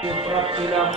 প্রাপ্তিলাভ।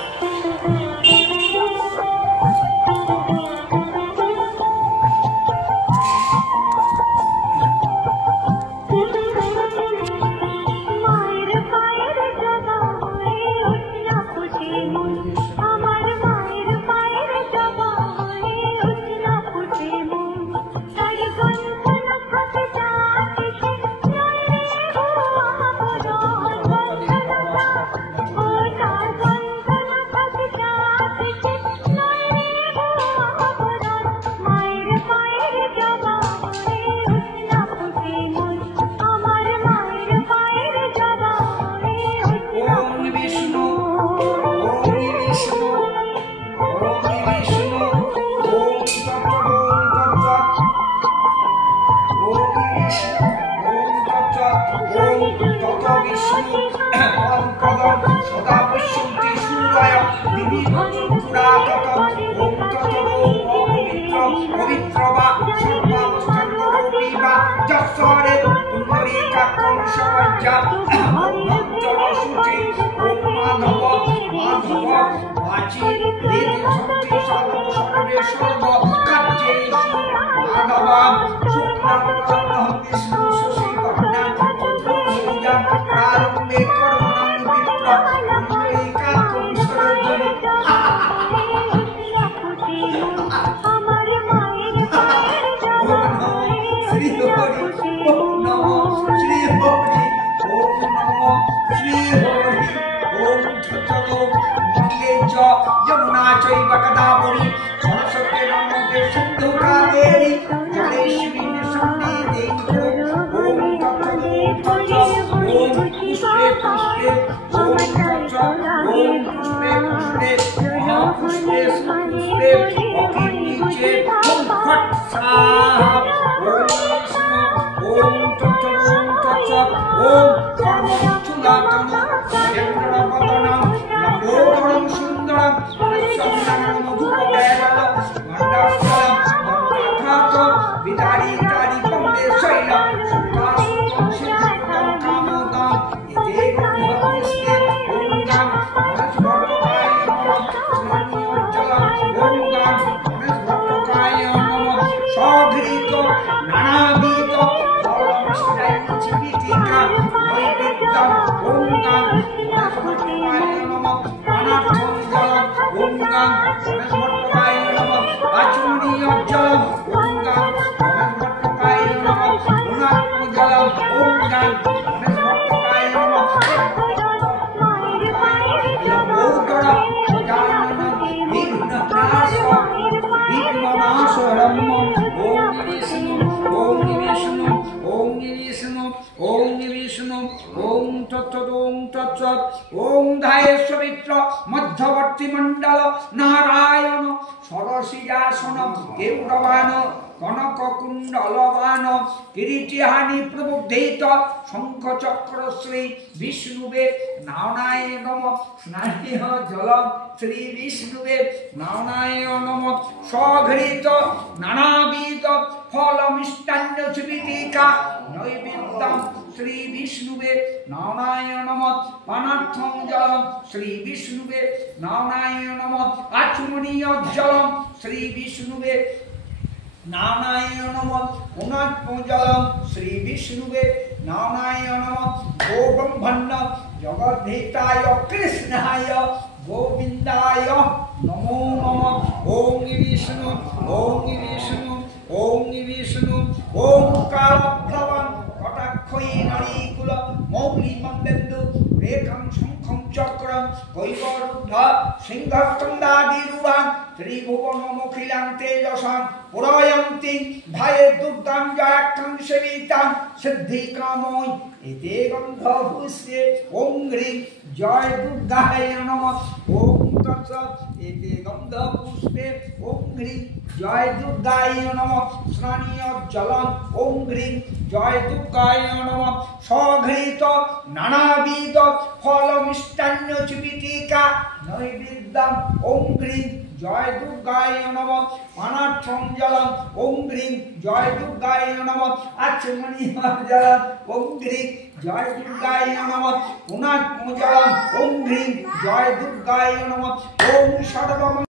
মধ্যবর্তী মণ্ডল নারায়ণ সরসিজাসন গৌরবান কনক কুণ্ডলবান কিরীটিহানি প্রবুদ্ধেত শঙ্খ চক্র শ্রী বিষ্ণুবে নারায় নম স্নানীয় জলম শ্রী বিষ্ণুবে নারায় নম স্বঘৃত নানাবিধ ফল মিষ্টান্ন সুবিধিকা নৈবেদ্যম শ্রী বিষ্ণুবে নারায় নম পানার্থং জলম শ্রী বিষ্ণুবে নারায় নম আচমনীয় জলম শ্রী বিষ্ণুবে নারায় নম পুনাৎমজলম শ্রী বিষ্ণুবে নারায় নম গোব্রহ্মণ্য জগদ্ধিতায় কৃষ্ণায় গোবিন্দায় নমো নমঃ। ওং বিষ্ণু ওং বিষ্ণু ওং বিষ্ণু ওং কালভ্রবং কটাক্ষই নারীকুল মৌলি মন্দেন্দু রেখং শঙ্খং চক্রং কৈবরুদ্ধ সিংহস্তন্দাদিরূঢ়ং ত্রিভুবনমখিলাং তেজসাং পুরয়ন্তি ধায়ে দুর্গাং জয়াক্ষং সেবিতাং সিদ্ধিকামৈ এতে গন্ধপুষ্পে ওং হ্রিং জয় দুর্গায় নমঃ। ওং তৎসৎ এতে গন্ধপুষ্পে ওং হ্রিং জয় দুর্গায় নমঃ। স্নানীয় জলম ওং হ্রিং জয় দুর্গায় নমঃ। স্বঘৃত নানাবিধ ফল মিষ্টান্ন চিবিটিকা নৈবেদ্যম ওং হ্রিং জয় দুর্গায় নমঃ পানার্থম জলম ওম গ্রিং জয় দুর্গায় নমঃ আচমনিহর জলম ওম গ্রিং জয় দুর্গায় নমঃ পুনাৎম জলম ওম গ্রিং জয় দুর্গায় নমঃ ওম সর্বম